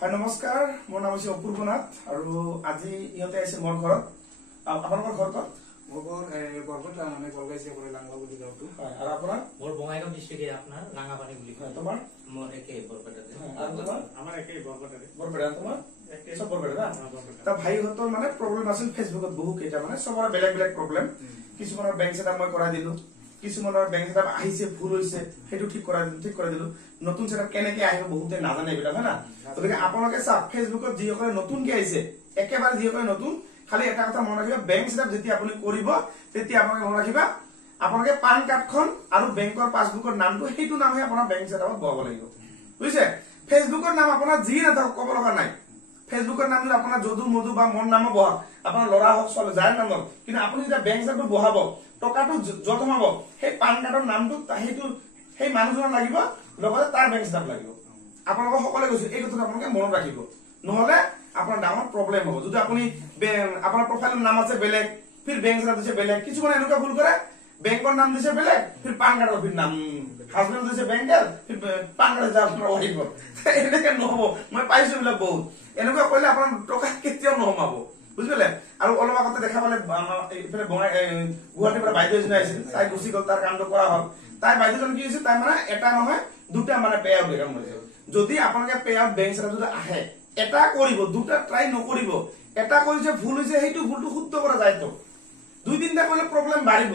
হয় নমস্কাৰ, মোৰ নাম হৈছে অপূৰ্ব নাথ আৰু আজি ইহঁতে আহিছে মোৰ ঘৰত। আপোনালোকৰ ঘৰ ক'ত? মোৰ ঘৰ বৰপেটা মানে গলগাইছে কৰে লাংবা বুলি গাঁওটো। হয় আৰু আপোনাৰ? মোৰ বঙাইগাঁও ডিস্ট্ৰিক্টে আপোনাৰ ৰাঙাপানী বুলি কয়। তোমাৰ? মোৰ একে বৰপেটাতে। আৰু তোমাৰ? আমাৰ একে বৰপেটাতে। বৰপেটা তোমাৰ? সব বৰপেটা না? তা ভাইহঁতৰ মানে প্ৰব্লেম আছিল ফেচবুকত বহু কেইটা মানে সবৰে বেলেগ বেলেগ প্ৰব্লেম। কিছুমানৰ বেংক সেটআপ মই কৰাই দিলো, কিছুমানৰ বেংক সেটআপ আহিছে ভুল হৈছে সেইটো ঠিক কৰাই দিলো। নতুন সেটআপ কেনেকে আহিব বহুতে নাজানে এইবিলাক হয় না। গতিকে আপোনালোকে চাওক ফেচবুকত যিসকলে নতুনকে আহিছে একেবাৰে যিসকলে নতুন খালি এটা কথা মনত ৰাখিবা, বেংক সেটআপ যেতিয়া আপুনি কৰিব তেতিয়া আপোনালোকে মনত ৰাখিবা আপোনালোকে পান কাৰ্ডখন আৰু বেংকৰ পাছবুকৰ নামটো সেইটো নামহে আপোনাৰ বেংক সেটআপত বহাব লাগিব। বুজিছে? ফেচবুকৰ নাম আপোনাৰ যি নাথাকক ক'ব লগা নাই। ফেচবুকৰ নাম যদি আপোনাৰ যদু মধু বা মোৰ নামো বহাওক, আপোনাৰ ল'ৰা হওক ছোৱালী যাৰ নাম হওক, কিন্তু আপুনি যেতিয়া বেংক সেটআপটো বহাব টকাটো য'ত সোমাব সেই পান কাৰ্ডৰ নামটো সেইটো সেই মানুহজনৰ লাগিব, লগতে তাৰ বেংক সেটআপ লাগিব। আপোনালোকক সকলোৱে কৈছো এই কথাটো আপোনালোকে মনত ৰাখিব, নহলে আপোনাৰ ডাঙৰ প্ৰব্লেম হ'ব। যদি আপুনি আপোনাৰ প্ৰফাইলৰ নাম আছে বেলেগ, ফিৰ বেংক সেটআপ দিছে বেলেগ, কিছুমানে এনেকুৱা ভুল কৰে বেংকৰ নাম দিছে বেলেগ, ফিৰ পান কাৰ্ডৰ ফিৰ নাম হাজবেণ্ড দিছে বেংকৰ, ফিৰ পান কাৰ্ড দিছে আপোনাৰ ৱাইফৰ। এনেকে নহব, মই পাইছো এইবিলাক বহুত। এনেকুৱা কৰিলে আপোনাৰ টকা কেতিয়াও নোসোমাব, বুজি পালে? আৰু অলপ আগতে দেখা পালে এইফালে গুৱাহাটীৰ পৰা বাইদেউ এজনী আহিছিল, তাই গুচি গল, তাৰ কামটো কৰা হল। তাই বাইদেউজন কি হৈছে, তাই মানে এটা নহয় দুটা মানে পে আউট কাম কৰিছে। যদি আপোনালোকে পে আউট বেংক সেটআপ যদি আহে এটা কৰিব, দুটা ট্ৰাই নকৰিব। এটা কৰিছে ভুল হৈছে সেইটো ভুলটো শুদ্ধ কৰা যায়তো, দুই তিনটা কৰিলে প্ৰব্লেম বাঢ়িব।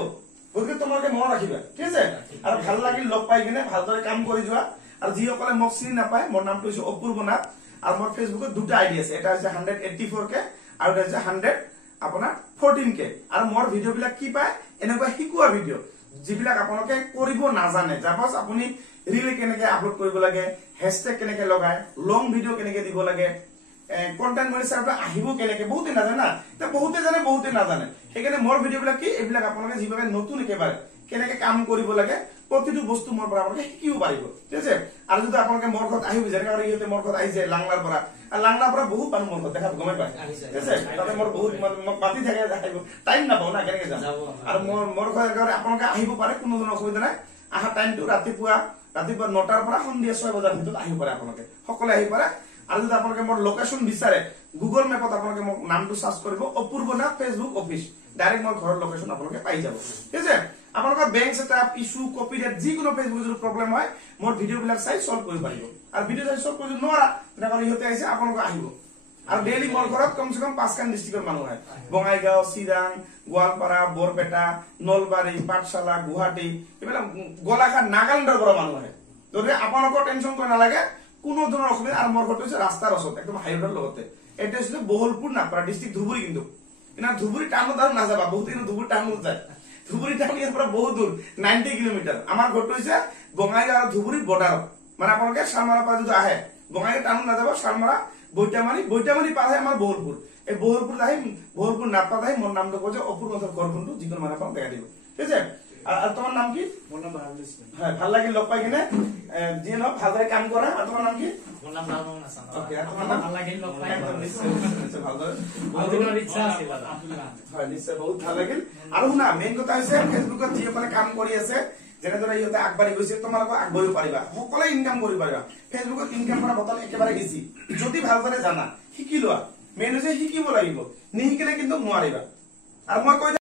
গতিকে তোমালোকে মনত ৰাখিবা, ঠিক আছে? আৰু ভাল লাগিল লগ পাই কিনে, ভালদৰে কাম কৰি যোৱা। আৰু যিসকলে মোক চিনি নাপায়, মোৰ নামটো হৈছে অপূৰ্ব নাথ আৰু মোৰ ফেচবুকত দুটা আইডি আছে, এটা হৈছে 184K আৰু এটা হৈছে 114K। আৰু মোৰ ভিডিঅ' বিলাক কি পায়, এনেকুৱা শিকোৱা ভিডিঅ' যিবিলাক আপোনালোকে কৰিব নাজানে। জাপাছ আপুনি ৰিল কেনেকে আপলোড কৰিব লাগে, হেশটেগ কেনেকে লগায়, লং ভিডিঅ' কেনেকে দিব লাগে, কন্টেন্ট মনিটাইজেশ্যন আহিব কেনেকে, বহুতে নাজানে না। বহুতে জানে বহুতে নাজানে, সেইকাৰণে মোৰ ভিডিঅ' বিলাক কি এইবিলাক আপোনালোকে যিবিলাক নতুন একেবাৰে কেনেকে কাম কৰিব লাগে প্ৰতিটো বস্তু মোৰ পৰা আপোনালোকে শিকিব পাৰিব, ঠিক আছে? আৰু যদি আপোনালোকে মোৰ ঘৰত আহিব, যেনেকে ইহঁতে মোৰ ঘৰত আহিছে লাংলাৰ পৰা, আৰু লাংলাৰ পৰা বহুত মানুহ মোৰ ঘৰত দেখা গমেই পায়, ঠিক আছে? তাতে মোৰ বহুত মাতি থাকে, আহিব টাইম নাপাওঁ না, কেনেকে যাম? আৰু মোৰ ঘৰত আপোনালোকে আহিব পাৰে, কোনো ধৰণৰ অসুবিধা নাই। আহা টাইমটো ৰাতিপুৱা 9টাৰ পৰা সন্ধিয়া 6 বজাৰ ভিতৰত আহিব পাৰে, আপোনালোকে সকলোৱে আহিব পাৰে। আৰু যদি আপোনালোকে মোৰ লোকেশ্যন বিচাৰে গুগল মেপত আপোনালোকে মোক নামটো সাৰ্চ কৰিব, অপূৰ্ব নাথ ফেচবুক অফিচ, ডাইৰেক্ট মোৰ ঘৰৰ লোকেশ্যন আপোনালোকে পাই যাব, ঠিক আছে? আপোনালোকৰ বেংক সেটআপ ইছ্যু কপিৰাইট যিকোনো ফেচবুক যদি প্ৰব্লেম হয় মোৰ ভিডিঅ' বিলাক চাই সলভ কৰিব পাৰিব। আৰু ভিডিঅ' চাই সলভ কৰিব নোৱাৰা তেনেহ'লে ইহঁতে আহিছে আপোনালোকে আহিব। আৰু ডেইলি মোৰ ঘৰত কমচে কম 5খন ডিষ্ট্ৰিক্টৰ মানুহ আহে, বঙাইগাঁও, চিৰাং, গোৱালপাৰা, বৰপেটা, নলবাৰী, পাঠশালা, গুৱাহাটী, এইবিলাক গোলাঘাট, নাগালেণ্ডৰ পৰা মানুহ আহে। গতিকে আপোনালোকৰ টেনশ্যন কৰিব নালাগে, কোনো ধৰণৰ অসুবিধা। আৰু মোৰ ঘৰটো হৈছে ৰাস্তাৰ ওচৰত, একদম হাইৰোডৰ লগতে। এটা হৈছে বহলপুৰ নাগপাৰা ডিষ্ট্ৰিক্ট, ধুবুৰী। কিন্তু ধুবুৰী টাউনত আৰু নাযাবা, বহুতে ধুবুৰী টাউনত যায়। ধুবুৰী টাউন ইয়াৰ পৰা বহুত দূৰ, 90 কিলোমিটাৰ। আমাৰ ঘৰটো হৈছে বঙাইগাঁও আৰু ধুবুৰী বৰ্ডাৰত। মানে আপোনালোকে চালমাৰাৰ পৰা যদি আহে বঙাইগাঁও টাউনত নাযাব, চালমাৰা বৈতামাৰী পাৰ হয় আমাৰ বহলপুৰ। এই বহলপুৰ আহি বহলপুৰ নাপাত আহি মোৰ নামটো কৈছে অপূৰ্ব নাথৰ ঘৰ কোনটো, যিকোনো মানুহ পাম দেখা দিব, ঠিক আছে? আৰু তোমাৰ নাম কি? মোৰ নাম হাৰ্লিছ। হয়, ভাল লাগিল লগ পাই কিনে, যিয়ে নহওক ভালদৰে কাম কৰা। আৰু তোমাৰ নাম কি? মোৰ নাম লালমোহন হাছান। ওকে, তোমাৰ নাম? ভাল লাগিল লগ পাই। নিশ্চয় ভালদৰে, বহুত দিনৰ ইচ্ছা আছিল। হয় নিশ্চয় বহুত ভাল লাগিল। আৰু শুনা, মেইন কথা হৈছে ফেচবুকত যিসকলে কাম কৰি আছে, যেনেদৰে ইহঁতে আগবাঢ়ি গৈছে, তোমালোকে আগবাঢ়িব পাৰিবা, সকলোৱে ইনকাম কৰিব পাৰিবা। ফেচবুকত ইনকাম কৰা বটল একেবাৰে ইজি, যদি ভালদৰে জানা শিকি লোৱা। মেইন হৈছে শিকিব লাগিব, নিশিকিলে কিন্তু নোৱাৰিবা। আৰু মই কৈ